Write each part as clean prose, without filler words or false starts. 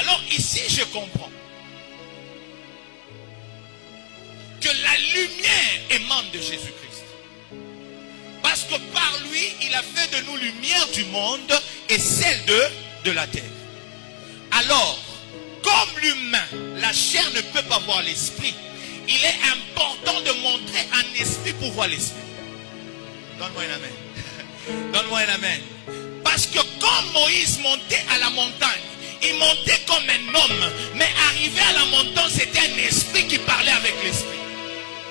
Alors ici, je comprends que la lumière émane de Jésus-Christ. Parce que par lui, il a fait de nous lumière du monde et celle de la terre. Alors, comme l'humain, la chair ne peut pas voir l'esprit, il est important de montrer un esprit pour voir l'esprit. Donne-moi un amen. Donne-moi un amen. Parce que quand Moïse montait à la montagne, il montait comme un homme, mais arrivé à la montagne, c'était un esprit qui parlait avec l'esprit.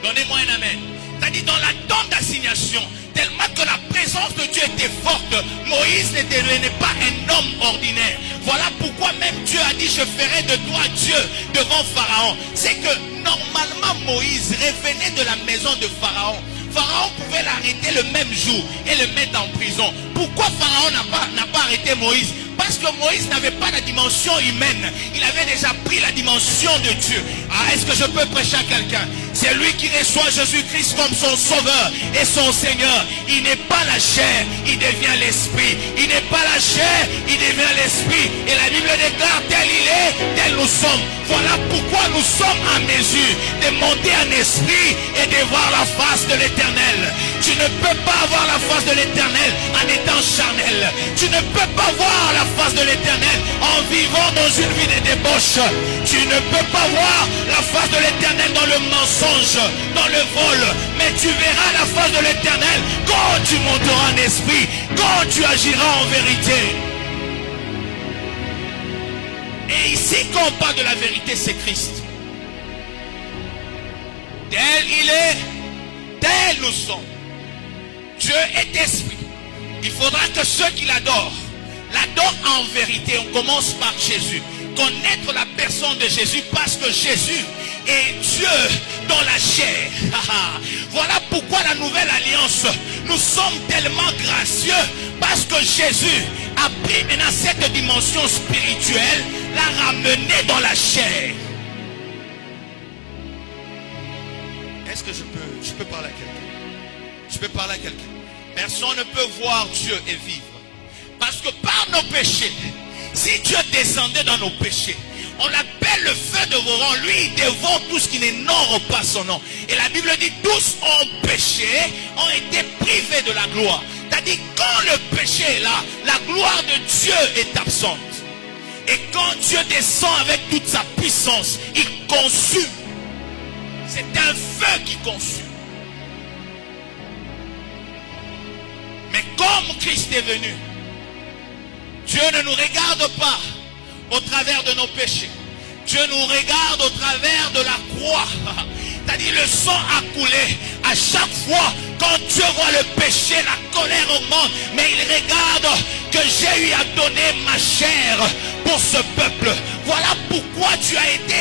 Donnez-moi un amen. C'est-à-dire dans la tente d'assignation, tellement que la présence de Dieu était forte, Moïse n'était pas un homme ordinaire. Voilà pourquoi même Dieu a dit, je ferai de toi Dieu devant Pharaon. C'est que normalement Moïse revenait de la maison de Pharaon. Pharaon pouvait l'arrêter le même jour et le mettre en prison. Pourquoi Pharaon n'a pas arrêté Moïse? Parce que Moïse n'avait pas la dimension humaine. Il avait déjà pris la dimension de Dieu. Ah, est-ce que je peux prêcher à quelqu'un? C'est lui qui reçoit Jésus-Christ comme son sauveur et son Seigneur. Il n'est pas la chair, il devient l'esprit. Il n'est pas la chair, il devient l'esprit. Et la Bible déclare, tel il est, tel nous sommes. Voilà pourquoi nous sommes en mesure de monter en esprit et de voir la face de l'Éternel. Tu ne peux pas voir la face de l'Éternel en étant charnel. Tu ne peux pas voir la face de l'Éternel en vivant dans une vie de débauche. Tu ne peux pas voir la face de l'Éternel dans le mensonge, dans le vol. Mais tu verras la face de l'Éternel quand tu monteras en esprit, quand tu agiras en vérité. Et ici, quand on parle de la vérité, c'est Christ. Tel il est, tel nous sommes. Dieu est esprit. Il faudra que ceux qui l'adorent en vérité. On commence par Jésus. Connaître la personne de Jésus, parce que Jésus est Dieu dans la chair. Voilà pourquoi la nouvelle alliance, nous sommes tellement gracieux, parce que Jésus a pris maintenant cette dimension spirituelle, l'a ramenée dans la chair. Est-ce que je peux parler à quelqu'un? Je peux parler à quelqu'un. Personne ne peut voir Dieu et vivre. Parce que par nos péchés, si Dieu descendait dans nos péchés, on appelle le feu de vos rangs. Lui, il dévore tout ce qui n'honore pas son nom. Et la Bible dit, tous ont péché, ont été privés de la gloire. C'est-à-dire, quand le péché est là, la gloire de Dieu est absente. Et quand Dieu descend avec toute sa puissance, il consume. C'est un feu qui consume. Mais comme Christ est venu, Dieu ne nous regarde pas au travers de nos péchés. Dieu nous regarde au travers de la croix. C'est-à-dire le sang a coulé. À chaque fois, quand Dieu voit le péché, la colère augmente. Mais il regarde que j'ai eu à donner ma chair pour ce peuple. Voilà pourquoi tu as été